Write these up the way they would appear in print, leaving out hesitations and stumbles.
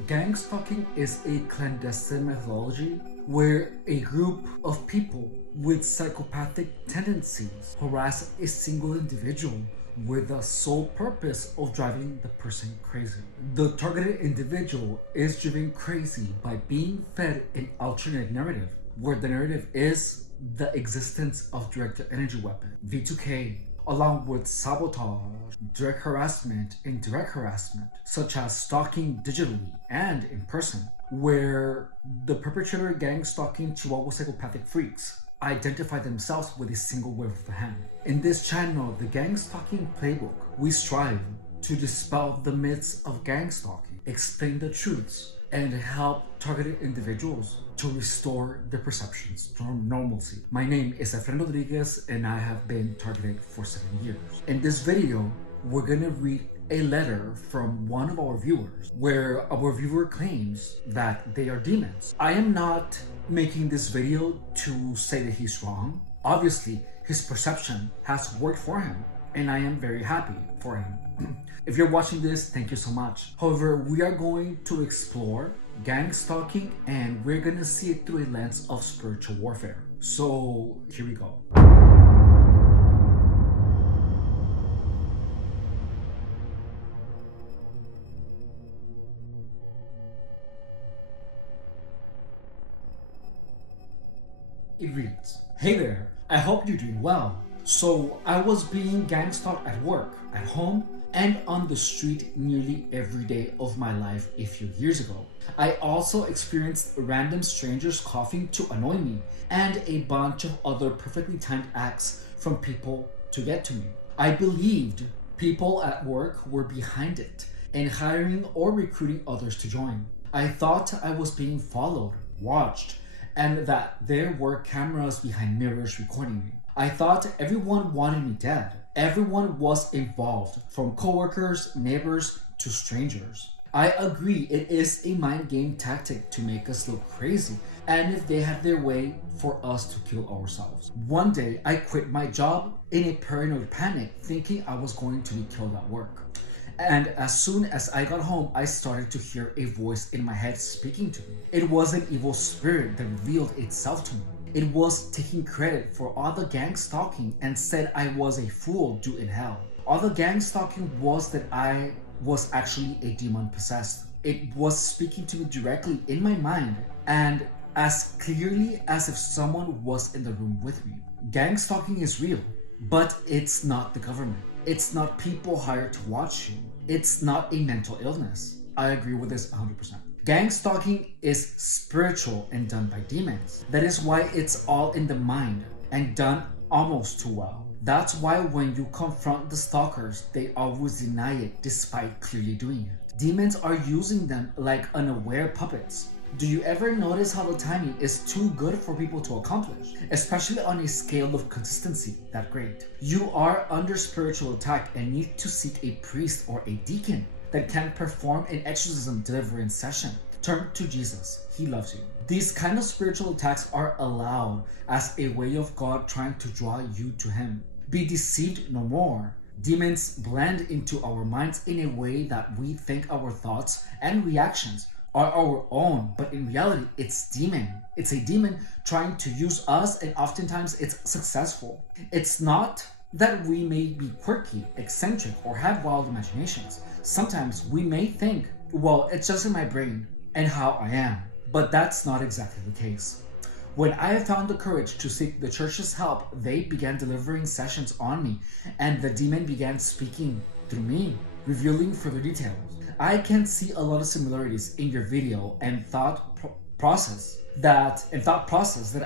GangStalking is a clandestine methodology where a group of people with psychopathic tendencies harass a single individual with the sole purpose of driving the person crazy. The targeted individual is driven crazy by being fed an alternate narrative, where the narrative is the existence of directed energy weapon, V2K, along with sabotage, direct harassment, and indirect harassment, such as stalking digitally and in person, where the perpetrator gang stalking Chihuahua psychopathic freaks identify themselves with a single wave of the hand. In this channel, the GangStalking Playbook, we strive to dispel the myths of gang stalking, explain the truths, and help targeted individuals to restore their perceptions to normalcy. My name is Efren Rodriguez and I have been targeted for 7 years. In this video, we're gonna read a letter from one of our viewers where our viewer claims that they are demons. I am not making this video to say that he's wrong. Obviously, his perception has worked for him and I am very happy for him. If you're watching this, thank you so much. However, we are going to explore gang stalking and we're gonna see it through a lens of spiritual warfare. So here we go. It reads, "Hey there, I hope you're doing well. So I was being gang stalked at work, at home, and on the street nearly every day of my life a few years ago. I also experienced random strangers coughing to annoy me and a bunch of other perfectly timed acts from people to get to me. I believed people at work were behind it and hiring or recruiting others to join. I thought I was being followed, watched, and that there were cameras behind mirrors recording me. I thought everyone wanted me dead. Everyone was involved, from coworkers, neighbors, to strangers. I agree it is a mind game tactic to make us look crazy, and if they had their way, for us to kill ourselves. One day, I quit my job in a paranoid panic, thinking I was going to be killed at work. And as soon as I got home, I started to hear a voice in my head speaking to me. It was an evil spirit that revealed itself to me. It was taking credit for all the gang stalking and said I was a fool due in hell. All the gang stalking was that I was actually a demon possessed. It was speaking to me directly in my mind and as clearly as if someone was in the room with me. Gang stalking is real, but it's not the government. It's not people hired to watch you. It's not a mental illness. I agree with this 100%. Gang stalking is spiritual and done by demons. That is why it's all in the mind and done almost too well. That's why when you confront the stalkers, they always deny it despite clearly doing it. Demons are using them like unaware puppets. Do you ever notice how the timing is too good for people to accomplish, especially on a scale of consistency that great? You are under spiritual attack and need to seek a priest or a deacon that can perform an exorcism deliverance session. Turn to Jesus, he loves you. These kind of spiritual attacks are allowed as a way of God trying to draw you to him. Be deceived no more. Demons blend into our minds in a way that we think our thoughts and reactions are our own, but in reality, it's demon. It's a demon trying to use us, and oftentimes it's successful. It's not that we may be quirky, eccentric, or have wild imaginations. Sometimes we may think, well, it's just in my brain and how I am, but that's not exactly the case. When I found the courage to seek the church's help, they began delivering sessions on me, and the demon began speaking through me, revealing further details. I can see a lot of similarities in your video and thought process that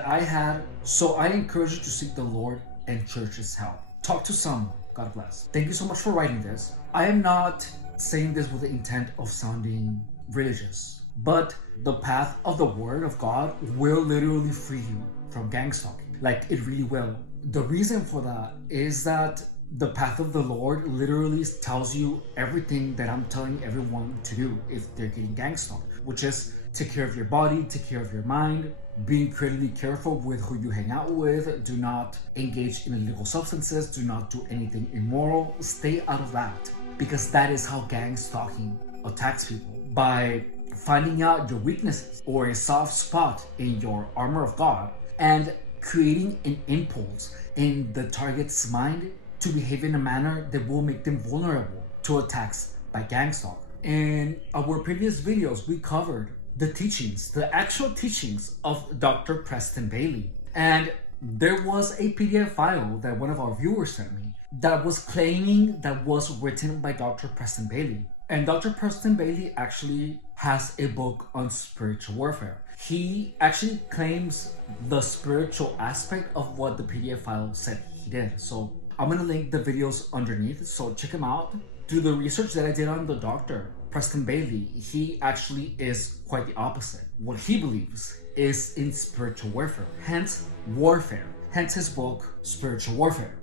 I had, so I encourage you to seek the Lord and church's help. Talk to someone. God bless. Thank you so much for writing this. I am not saying this with the intent of sounding religious, but the path of the word of God will literally free you from gang stalking. Like, it really will. The reason for that is that the path of the Lord literally tells you everything that I'm telling everyone to do if they're getting gang stalked, which is take care of your body, take care of your mind, be incredibly careful with who you hang out with, do not engage in illegal substances, do not do anything immoral, stay out of that, because that is how gang stalking attacks people, by finding out your weaknesses or a soft spot in your armor of God and creating an impulse in the target's mind to behave in a manner that will make them vulnerable to attacks by GangStalker. In our previous videos, we covered the teachings, the actual teachings of Dr. Preston Bailey. And there was a PDF file that one of our viewers sent me that was claiming that was written by Dr. Preston Bailey. And Dr. Preston Bailey actually has a book on spiritual warfare. He actually claims the spiritual aspect of what the PDF file said he did. So I'm gonna link the videos underneath, so check him out. Through the research that I did on the Dr. Preston Bailey, he actually is quite the opposite. What he believes is in spiritual warfare, hence warfare, hence his book, Spiritual Warfare.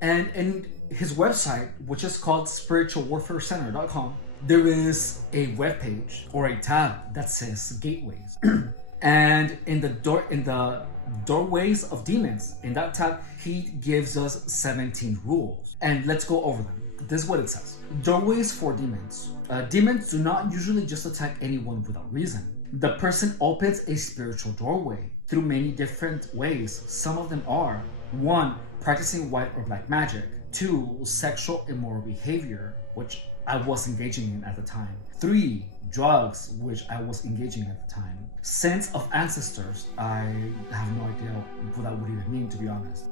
And in his website, which is called spiritualwarfarecenter.com, there is a webpage or a tab that says gateways. And in the doorways of demons, in that tab, he gives us 17 rules. And let's go over them. This is what it says. Doorways for demons. Demons do not usually just attack anyone without reason. The person opens a spiritual doorway through many different ways. Some of them are: 1. Practicing white or black magic. 2. Sexual immoral behavior, which I was engaging in at the time. 3. Drugs, which I was engaging at the time. Sense of ancestors. I have no idea what that would even mean, to be honest.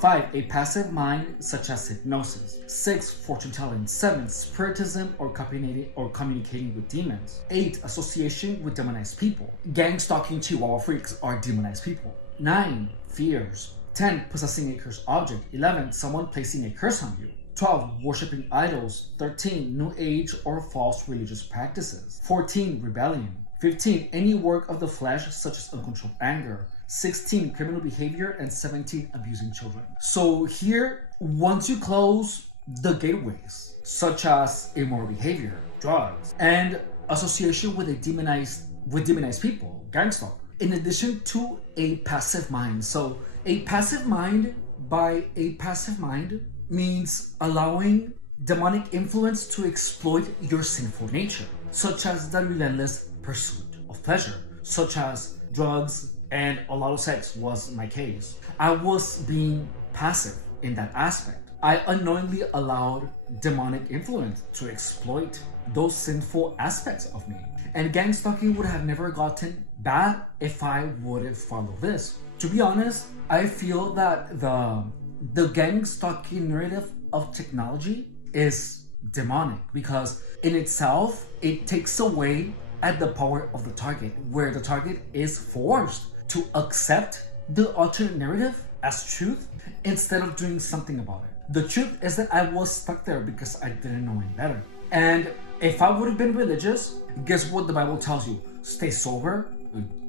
5. A passive mind, such as hypnosis. 6. Fortune telling. 7. Spiritism or communicating with demons. 8. Association with demonized people. Gang stalking Chihuahua freaks are demonized people. 9. Fears. 10. Possessing a cursed object. 11. Someone placing a curse on you. 12. Worshipping idols. 13. New Age or false religious practices. 14. Rebellion. 15. Any work of the flesh, such as uncontrolled anger. 16. Criminal behavior. And 17. Abusing children. So here, once you close the gateways, such as immoral behavior, drugs, and association with demonized people, GangStalker, in addition to a passive mind. So a passive mind, by a passive mind, means allowing demonic influence to exploit your sinful nature, such as the relentless pursuit of pleasure, such as drugs and a lot of sex was my case. I was being passive in that aspect. I unknowingly allowed demonic influence to exploit those sinful aspects of me. And gang stalking would have never gotten bad if I would follow this. To be honest, I feel that the gang stalking narrative of technology is demonic because in itself, it takes away at the power of the target, where the target is forced to accept the alternate narrative as truth instead of doing something about it. The truth is that I was stuck there because I didn't know any better. And if I would have been religious, guess what the Bible tells you? Stay sober,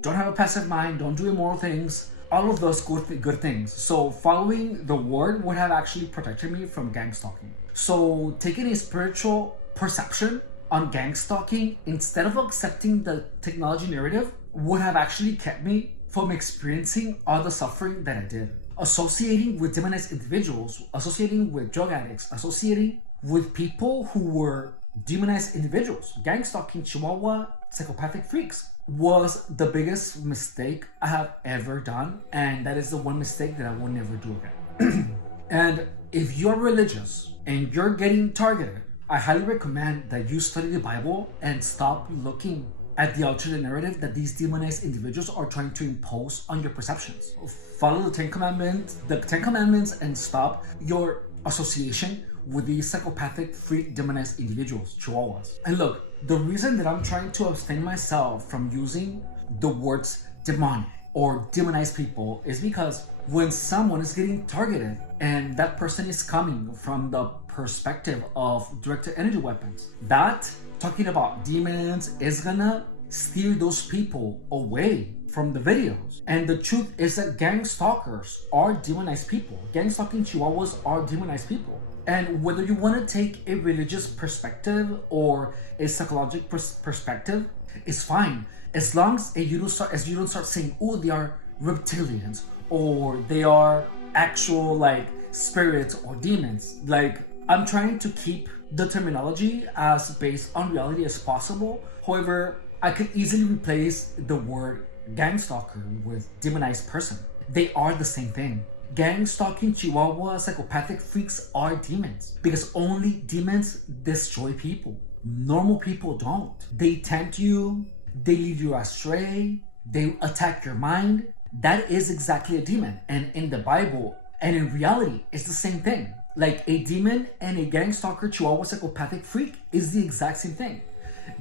don't have a passive mind, don't do immoral things, all of those good things. So following the word would have actually protected me from gang stalking. So taking a spiritual perception on gang stalking instead of accepting the technology narrative would have actually kept me from experiencing all the suffering that I did. Associating with demonized individuals, associating with drug addicts, associating with people who were demonized individuals, gang stalking Chihuahua psychopathic freaks, was the biggest mistake I have ever done, and that is the one mistake that I will never do again. And if you're religious and you're getting targeted, I highly recommend that you study the Bible and stop looking at the alternate narrative that these demonized individuals are trying to impose on your perceptions. Follow the Ten Commandments, and stop your association with these psychopathic, freak, demonized individuals, Chihuahuas. And look, the reason that I'm trying to abstain myself from using the words demonic or demonized people is because when someone is getting targeted and that person is coming from the perspective of directed energy weapons, that talking about demons is gonna steer those people away from the videos. And the truth is that gang stalkers are demonized people. Gang stalking Chihuahuas are demonized people. And whether you want to take a religious perspective or a psychological perspective is fine, as long as you don't start saying, oh, they are reptilians or they are actual like spirits or demons. Like, I'm trying to keep the terminology as based on reality as possible. However, I could easily replace the word gang stalker with demonized person. They are the same thing. Gang stalking Chihuahua psychopathic freaks are demons because only demons destroy people. Normal people don't. They tempt you, they lead you astray, they attack your mind. That is exactly a demon. And in the Bible and in reality, it's the same thing. Like a demon and a gang stalker Chihuahua psychopathic freak is the exact same thing.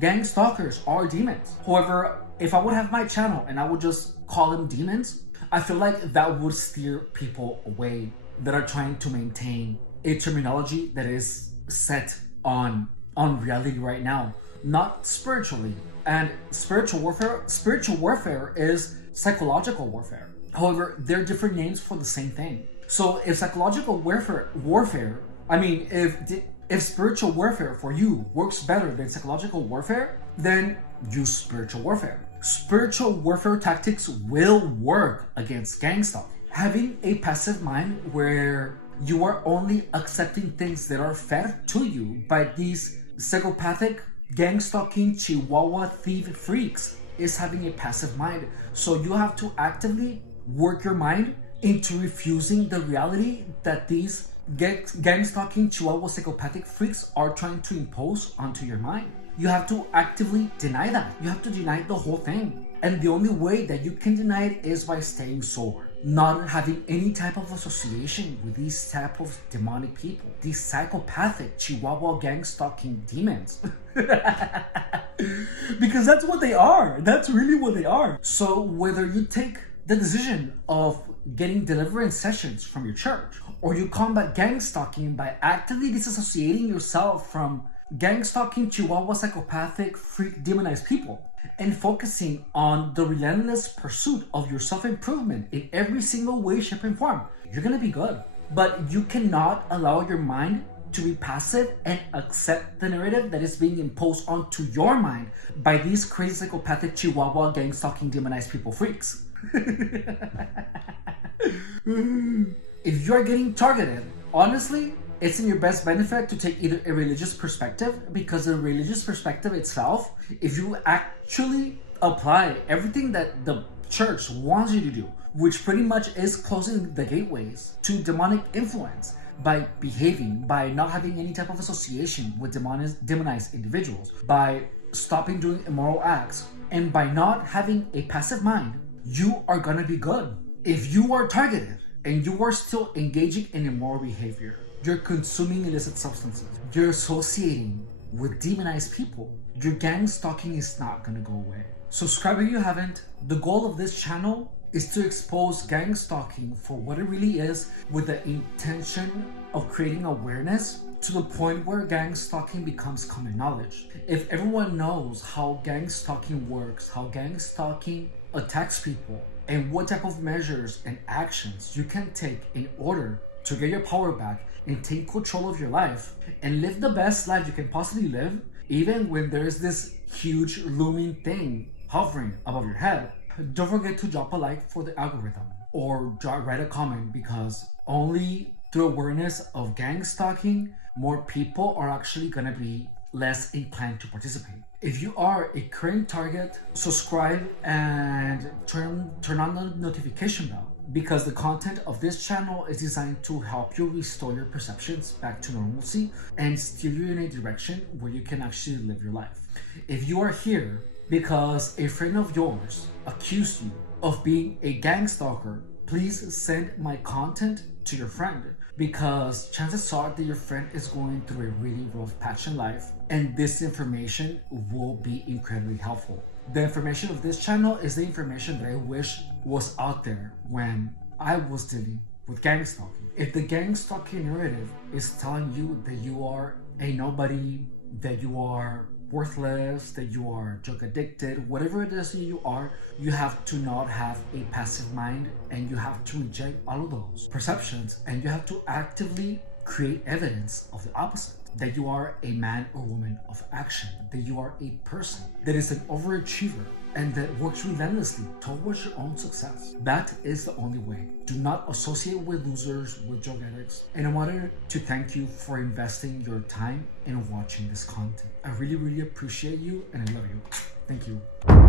Gang stalkers are demons. However, if I would have my channel and I would just call them demons, I feel like that would steer people away that are trying to maintain a terminology that is set on reality right now, not spiritually. And spiritual warfare is psychological warfare. However, they're different names for the same thing. So if psychological warfare, I mean, if spiritual warfare for you works better than psychological warfare, then use spiritual warfare. Spiritual warfare tactics will work against gang stalking. Having a passive mind where you are only accepting things that are fed to you by these psychopathic gang stalking Chihuahua thief freaks is having a passive mind. So you have to actively work your mind into refusing the reality that these gang stalking Chihuahua psychopathic freaks are trying to impose onto your mind. You have to actively deny that. You have to deny the whole thing. And the only way that you can deny it is by staying sober, not having any type of association with these type of demonic people, these psychopathic Chihuahua gang stalking demons. Because that's what they are. That's really what they are. So whether you take the decision of getting deliverance sessions from your church, or you combat gang stalking by actively disassociating yourself from gang stalking Chihuahua psychopathic freak demonized people and focusing on the relentless pursuit of your self-improvement in every single way, shape, and form, you're gonna be good. But you cannot allow your mind to be passive and accept the narrative that is being imposed onto your mind by these crazy psychopathic Chihuahua gang stalking demonized people freaks. If you're getting targeted, honestly, it's in your best benefit to take either a religious perspective, because the religious perspective itself, if you actually apply everything that the church wants you to do, which pretty much is closing the gateways to demonic influence by behaving, by not having any type of association with demonized individuals, by stopping doing immoral acts, and by not having a passive mind, you are gonna be good. If you are targeted and you are still engaging in immoral behavior, you're consuming illicit substances, you're associating with demonized people, your gang stalking is not gonna go away. Subscribe if you haven't. The goal of this channel is to expose gang stalking for what it really is, with the intention of creating awareness to the point where gang stalking becomes common knowledge. If everyone knows how gang stalking works, how gang stalking attacks people, and what type of measures and actions you can take in order to get your power back and take control of your life and live the best life you can possibly live, even when there's this huge looming thing hovering above your head, don't forget to drop a like for the algorithm or write a comment, because only through awareness of gang stalking, more people are actually gonna be less inclined to participate. If you are a current target, subscribe and turn on the notification bell, because the content of this channel is designed to help you restore your perceptions back to normalcy and steer you in a direction where you can actually live your life. If you are here because a friend of yours accused you of being a gang stalker, please send my content to your friend, because chances are that your friend is going through a really rough patch in life, and this information will be incredibly helpful. The information of this channel is the information that I wish was out there when I was dealing with gang stalking. If the gang stalking narrative is telling you that you are a nobody, that you are worthless, that you are drug addicted, whatever it is that you are, you have to not have a passive mind, and you have to reject all of those perceptions, and you have to actively create evidence of the opposite, that you are a man or woman of action, that you are a person that is an overachiever and that works relentlessly towards your own success. That is the only way. Do not associate with losers, with drug addicts. And I wanted to thank you for investing your time in watching this content. I really, really appreciate you, and I love you. Thank you.